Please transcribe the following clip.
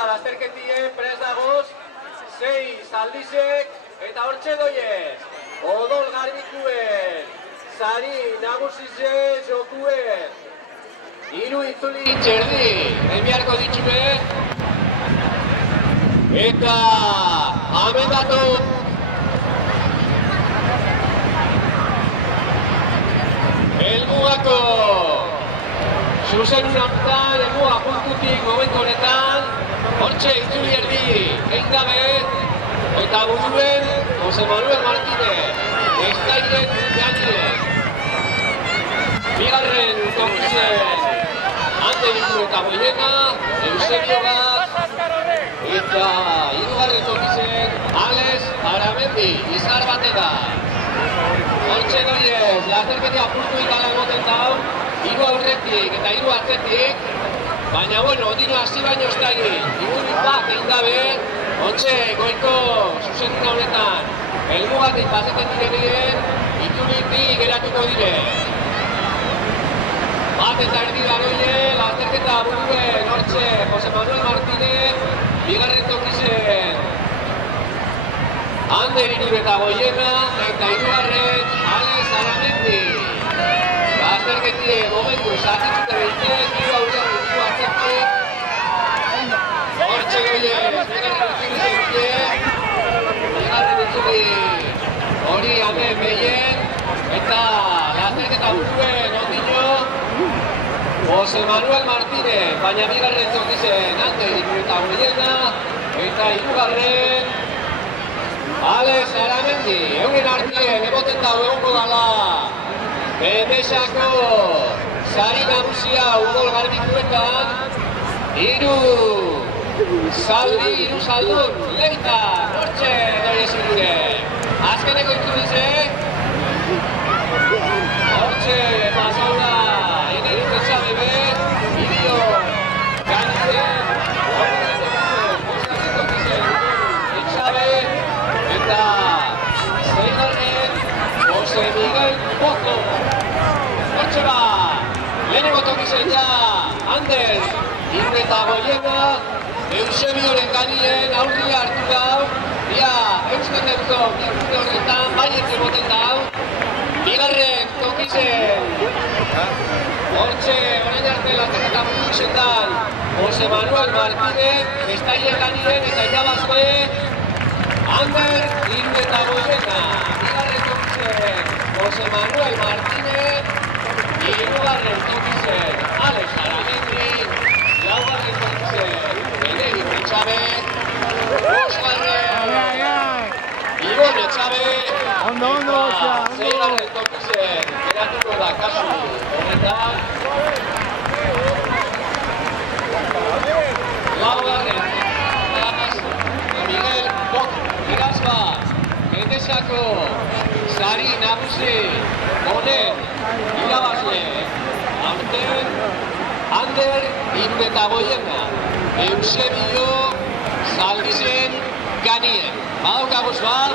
da lasterketien prez dagoz, 6 Zaldizek eta hortxe doiez. Odol Garbikuen, sari nagusize jokuen. 3 itzuli txerdi, enbiarko ditxue. Eta amendatu. Elmugako zuzenun hartan, elmuga puntutik momentu honetan, hortxe itzuli erdi, egin gabe, eta buruen Jose Manuel Martínez, Estairen Ganien. Bigarren tokizen, Ander eta Boilena, Eusebio Gaz, eta hirugarren tokizen, Alex Aramendi, izar batega. Hortxe doiez, lasterketia puntu ikala emoten dau, 3 aurretik eta 3 atzetik, baina bueno, dino hasi baino ez da egin, ikunik bak egin gabe, hortxe goiko zuzenuna honetan, helmugatik paseten direnien, ikunik bi geratuko dire. Bat eta erdi garoile, lasterketa buruen, hortxe Jose Manuel Martínez, bigarren tokizen, Ander eta Boilena, eta hirugarren Alex Aramendi. Lasterketie momentu zatitzute behitek, 3 aurretik, 3 atzetik. Hortxe goiez, bigarren itzuli zentie, bigarren itzuli hori hemen behien, eta lasterketa buruen ondino, Jose Manuel Martínez, baina bigarren tokizen Ander eta Boilena, eta hirugarren Alex Aramendi, euren artien eboten dago egongo dala Bemesako sari nagusia Odol Garbikuetan, 3 zaldi, 3 zaldun, leita, hortxe doiez irure. Azkeneko itzulize, hortxe pasauda, Enerik etxabe be, Idio Ganien, eta zeigarren Jose Miguel Pozo. Hortxe ba, lehenengo tokizen ja, Ander, eta Boilena, Eusebioren Ganien aurria hartu dau, ia, euskotenko mirkute horretan, baiet emoten dau, bigarren tokizen, hortxe, orain arte lasterketa mundu izendan, Jose Manuel Martínez, Estairen Ganien eta irabazle, Ander eta Boilena, bigarren tokizen Jose Manuel Martínez, hirugarren tokizen Alex Aramendi, laugarren tokizen Enerik etxabe, bosgarren Ibon etxabe, eta zeigarren tokizen geratuko da kasu horretan, laugarren Miguel Pozo. Irazba, Bemesako sari nagusi honen irabazle, Ander eta Boilena, Eusebio Zaldizen Ganien. Badaukaguz bat,